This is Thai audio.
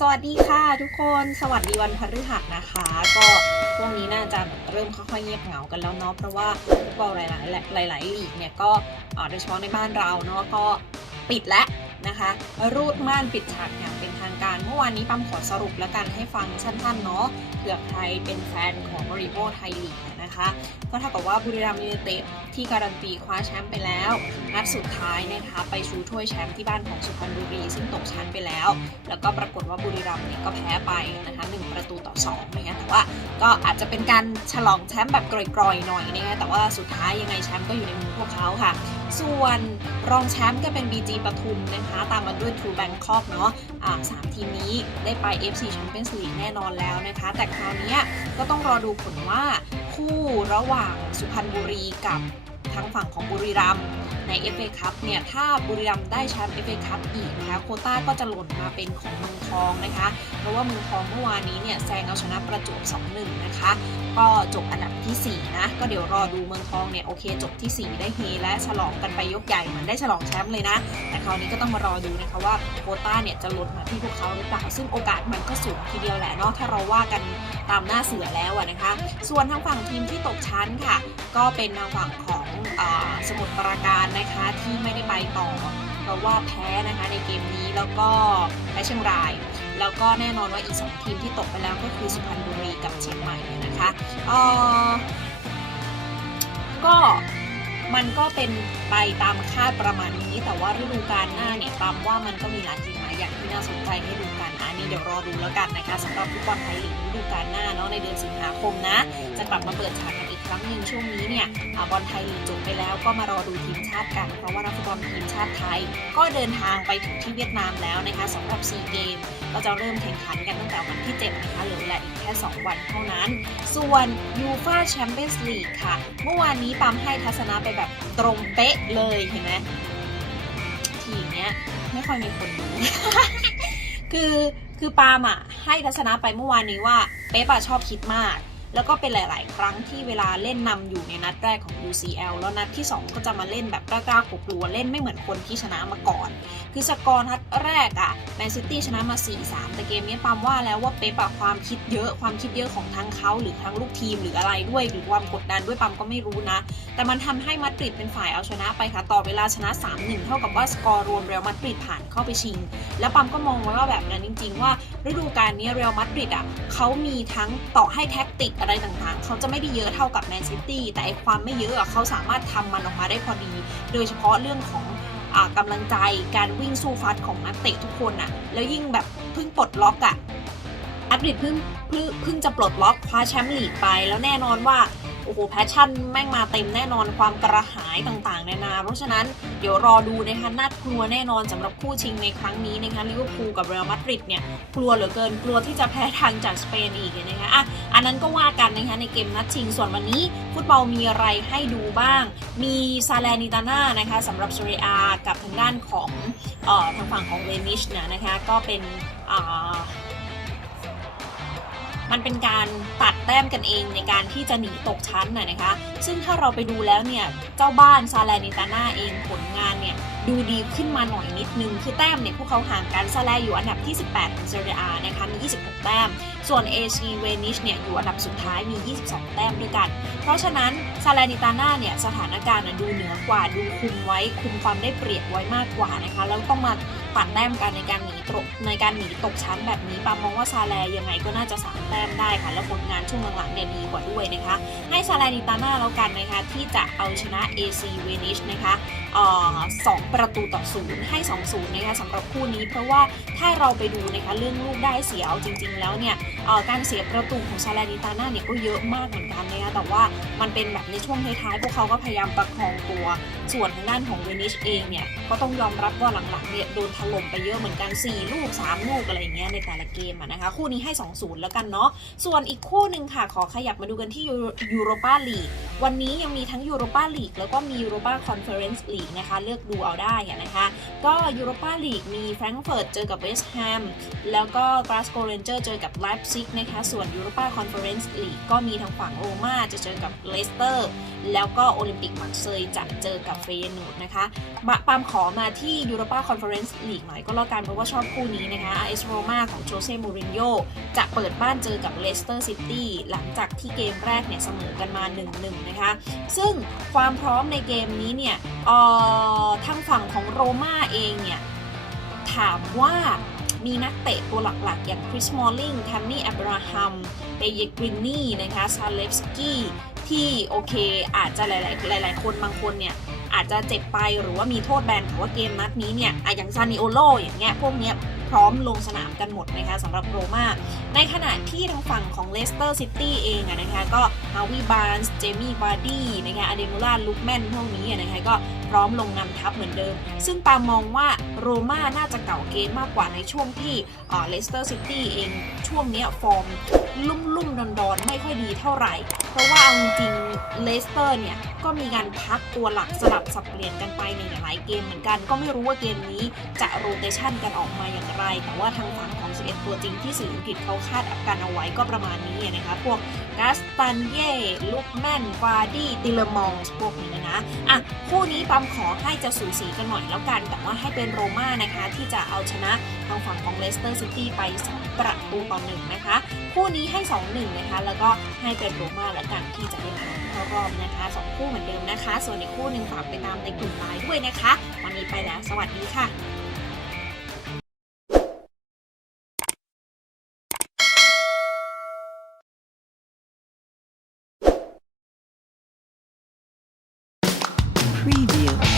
สวัสดีค่ะทุกคนสวัสดีวันพฤหัสนะคะ ก็ช่วงนี้น่าจะเริ่มค่อยๆเงียบเหงากันแล้วเนาะเพราะว่าฟุตบอลหลายๆหลายๆลีกเนี่ยก็อ่อโดยเฉพาะในบ้านเราเนาะก็ปิดแล้ว นะคะ รูดม่านปิดฉากอย่างเป็นทางการ เมื่อวานนี้ปั๊มขอสรุปแล้วกันให้ฟังสั้นๆเนาะเผื่อใครเป็นแฟนของริโภไทยลีกนะคะ ก็เท่ากับว่าบุรีรัมย์ยูไนเต็ดที่การันตีคว้าแชมป์ไปแล้ว นัดสุดท้ายนะคะไปชูถ้วยแชมป์ที่บ้านของสุพรรณบุรี ซึ่งตกชั้นไปแล้ว แล้วก็ปรากฏว่าบุรีรัมย์เนี่ยก็แพ้ไปนะคะหนึ่งประตูต่อ2นะคะแต่ว่าก็อาจจะเป็นการฉลองแชมป์แบบกร่อยๆหน่อยนะคะแต่ว่าสุดท้ายยังไงแชมป์ก็อยู่ในมือพวกเขาค่ะ ส่วนรองแชมป์ก็เป็น BG ปทุมนะคะ ตามมาด้วย True Bangkok เนาะอ่าสามทีมนี้ได้ไป FC Champions League แน่นอนแล้วนะคะ แต่คราวนี้ก็ต้องรอดูผลว่าคู่ระหว่างสุพรรณบุรีกับ ทางฝั่งของบุรีรัมย์ใน FA Cup เนี่ยถ้าบุรีรัมย์ได้แชมป์ FA Cup อีกนะคะโคต้าก็จะหล่นมาเป็นของเมืองทองนะคะ เพราะว่าเมืองทองเมื่อวานนี้เนี่ยแซงเอาชนะประจวบ2-1 นะคะ ก็จบอันดับทีสี่4 นะ ก็เดี๋ยวรอดูเมืองทองเนี่ยโอเคจบที่ 4 ได้เฮและฉลองกันไปยกใหญ่เหมือนได้ฉลองแชมป์เลยนะ แต่คราวนี้ก็ต้องมารอดูนะคะว่าโคต้าเนี่ยจะลดมาที่พวกเขาหรือเปล่าซึ่งโอกาสมันก็สูงทีเดียวแหละเนาะถ้าเราว่ากันตามหน้าเสือแล้วนะคะ ส่วนทางฝั่งทีมที่ตกชั้นค่ะ ก็เป็นทางฝั่งของ สมุทรปราการนะคะที่ไม่ได้ไปต่อ เพราะว่าแพ้นะคะในเกมนี้แล้วก็แพ้เชียงราย แล้วก็แน่นอนว่าอีกสองทีมที่ตกไปแล้วก็คือสุพรรณบุรีกับเชียงใหม่นะคะเออก็มันก็เป็นไปตามคาดประมาณนี้ แต่ว่าฤดูกาลหน้าเนี่ยปามว่ามันก็มีหลายทีมหลายอย่างที่น่าสนใจให้ดูกันอันนี้เดี๋ยวรอดูแล้วกันนะคะสำหรับฟุตบอลไทยลีกฤดูกาลหน้าเนาะในเดือนสิงหาคมนะ จะกลับมาเปิดฉากกันอีก รั้งหนึ่งช่วงนี้เนี่ยอบอลไทยลีกจบไปแล้วก็มารอดูทีมชาติกัน เพราะว่านักฟุตบอลทีมชาติไทย ก็เดินทางไปถึงที่เวียดนามแล้วนะคะสำหรับซีเกม ก็จะเริ่มแข่งขันกันตั้งแต่วันที่7นะคะเหลือเวลาอีกแค่ 2 วันเท่านั้น ส่วนยูฟาแชมเปี้ยนส์ลีกค่ะ เมื่อวานนี้ปามให้ทัศนะไปแบบตรงเป๊ะเลยเห็นไหมทีเนี้ยไม่ค่อยมีคนดูคือคือปามอะให้ทัศนะไปเมื่อวานนี้ว่าเป๊ปอะชอบคิดมาก แล้วก็เป็นหลาย ๆ ครั้งที่เวลาเล่นนำอยู่ในนัดแรกของ UCL แล้วนัดที่ 2 ก็จะมาเล่นแบบกล้าๆกลัวๆเล่นไม่เหมือนคนที่ชนะมาก่อน คือสกอร์นัดแรกอะแมนซิตี้ชนะมา 4-3 แต่เกมนี้ปามว่าแล้วว่าเป๊ปอะความคิดเยอะความคิดเยอะของทั้งเขาหรือทั้งลูกทีมหรืออะไรด้วยหรือความกดดันด้วยปามก็ไม่รู้นะ แต่มันทำให้มาดริดเป็นฝ่ายเอาชนะไปค่ะต่อเวลาชนะ 3-1 เท่ากับว่าสกอร์รวมเรอัลมาดริดผ่านเข้าไปชิง แล้วปั๊มก็มองไว้ว่าแบบนั้นจริง ๆ ว่าฤดูกาลนี้เรอัลมาดริดอะเขามีทั้งต่อให้แท็กติกอะไรต่างๆ เขาจะไม่ได้เยอะเท่ากับแมนซิตี้แต่ไอความไม่เยอะอะเขาสามารถทำมันออกมาได้พอดี โดยเฉพาะเรื่องของอากำลังใจการวิ่งสู้ฟัดของนักเตะทุกคนอะแล้วยิ่งแบบเพิ่งปลดล็อกอะอัดริดเพิ่งเพิ่งเพิ่งจะปลดล็อกคว้าแชมป์ลีกไป แล้วแน่นอนว่า โอ้โหแพชชั่นแม่งมาเต็มแน่นอนความกระหายต่างๆนานา เพราะฉะนั้นเดี๋ยวรอดูนะคะน่ากลัวแน่นอนสำหรับคู่ชิงในครั้งนี้นะคะลิเวอร์พูลกับเรอัลมาดริดเนี่ยกลัวเหลือเกินกลัวที่จะแพ้ทางจากสเปนอีกนะคะอะอันนั้นก็ว่ากันนะคะในเกมนัดชิงส่วนวันนี้ ฟุตบอลมีอะไรให้ดูบ้าง มีซาเลนิตาน่านะคะสำหรับเซเรียอากับทางด้านของเอ่อทางฝั่งของเวนิชเนี่ยนะคะก็เป็นอ่า มันเป็นการตัดแต้มกันเองในการที่จะหนีตกชั้นน่ะนะคะ ซึ่งถ้าเราไปดูแล้วเนี่ยเจ้าบ้านซาเลนิตาน่าเองผลงานเนี่ยดูดีขึ้นมาหน่อยนิดนึง คือแต้มเนี่ยพวกเขาห่างกันซาแลอยู่อันดับที่ 18ของเซเรียอานะคะมี 26 แต้ม ส่วน AC เวนิชเนี่ยอยู่อันดับสุดท้ายมี 22 แต้มด้วยกัน เพราะฉะนั้นซาเลนิตาน่าเนี่ยสถานการณ์ดูเหนือกว่าดูคุมไว้คุมความได้เปรียบไว้มากกว่านะคะแล้วต้องมา ปั่นแต้มกันในการหนีตกในการหนีตกชั้นแบบนี้ปามมองว่าซาแลยังไงก็น่าจะสามแต้มได้ค่ะ แล้วผลงานช่วงหลังๆเนี่ยดีกว่าด้วยนะคะ ให้ซาเลนิตาน่าแล้วกันนะคะ ที่จะเอาชนะ AC เวนิชนะคะสองประตูต่อศูนย์ให้2-0นย์นะคะสำหรับคู่นี้ เพราะว่าถ้าเราไปดูนะคะเรื่องลูกได้เสียเอาจริง ๆ แล้วเนี่ยการเสียประตูของซาเลนิตาน่าเนี่ยก็เยอะมากเหมือนกันนะคะแต่ว่ามันเป็นแบบในช่วงท้ายๆพวกเขาก็พยายามประคองตัว ส่วนทางด้านของเวนิชเองเนี่ยก็ต้องยอมรับว่าหลังๆเนี่ยโดนถล่มไปเยอะเหมือนกัน 4 ลูก 3 ลูกอะไรอย่างเงี้ยในแต่ละเกมะนะคะ คู่นี้ให้ 2-0 แล้วกันเนาะส่วนอีกคู่หนึ่งค่ะขอขยับมาดูกันที่ยูโรปาลีกวันนี้ยังมีทั้งยูโรปาลีกแล้วก็มียูโรปาคอนเฟอเรนซ์ลีกนะคะ เลือกดูเอาได้นะคะก็ยูโรปาลีกมีแฟรงก์เฟิร์ตเจอกับเวสต์แฮมแล้วก็กราสโกเรนเจอร์เจอกับไลป์ซิกนะคะส่วนยูโรปาคอนเฟอเรนซ์ลีกก็มีทางฝั่งโรม่าจะเจอกับเลสเตอร์แล้วก็โอลิมปิกมาร์เซยจะเจอกับเฟยนูดนะคะปามขอมาที่ยูโรปาคอนเฟอเรนซ์ลีกหน่อยก็แล้วกันเพราะว่าชอบคู่นี้นะคะเอสโรมาของโจเซ่มูรินโญ่จะเปิดบ้านเจอกับเลสเตอร์ซิตี้หลังจากที่เกมแรกเนี่ยเสมอกันมา 1-1 นะคะ ซึ่งความพร้อมในเกมนี้เนี่ยออทางฝั่งของโรม่าเองเนี่ย ถามว่ามีนักเตะตัวหลักๆ อย่างคริสมอลลิงแทมมี่อับราฮัมเปเยกรินนี่นะคะ ซาเลฟสกี้ ที่โอเค อาจจะหลาย ๆ หลาย ๆ คนบางคนเนี่ยอาจจะเจ็บไปหรือว่ามีโทษแบนแต่ว่าเกมนัดนี้เนี่ยอย่างซานิโอโลอย่างเงี้ยพวกเนี้ยพร้อมลงสนามกันหมดนะคะสำหรับโรม่าในขณะที่ทางฝั่งของเลสเตอร์ซิตี้เองนะคะก็ฮาวิบาร์นส์เจมี่บาร์ดี้นะคะอเดมูล่าลุคแมนพวกนี้นะคะก็ ร้อมลงนำทัพเหมือนเดิม ซึ่งปามองว่าโรม่าน่าจะเก่าเกมมากกว่าในช่วงที่เลสเตอร์ซิตี้เองช่วงนี้ฟอร์มลุ่มลุ่มๆดอนดอนๆไม่ค่อยดีเท่าไหร่ เพราะว่าเอาจริงเลสเตอร์เนี่ย ก็มีการพักตัวหลักสลับสับเปลี่ยนกันไปในหลายเกมเหมือนกัน ก็ไม่รู้ว่าเกมนี้จะโรเตชันกันออกมาอย่างไร แต่ว่าทางฝั่งของ11ตัวจริงที่สื่ออังกฤษเขาคาดกันเอาไว้ก็ประมาณนี้นะคะพวกกาสตันเย่ลูกแมนฟาดี้ติเลมองส์พวกนี้นะอะคู่นี้ปั๊มขอให้จะสูสีกันหน่อยแล้วกัน แต่ว่าให้เป็นโรม่านะคะ ที่จะเอาชนะทางฝั่งของเลสเตอร์ซิตี้ไปสองประตูต่อหนึ่งนะคะ คู่นี้ให้ 2-1 นะคะ แล้วก็ให้เป็นโรม่าและกันที่จะได้ผ่านเข้ารอบนะคะสองคู่เหมือนเดิมนะคะ ส่วนอีกคู่หนึ่งฝากไปตามในกลุ่มไลน์ด้วยนะคะ วันนี้ไปแล้ว สวัสดีค่ะ Preview.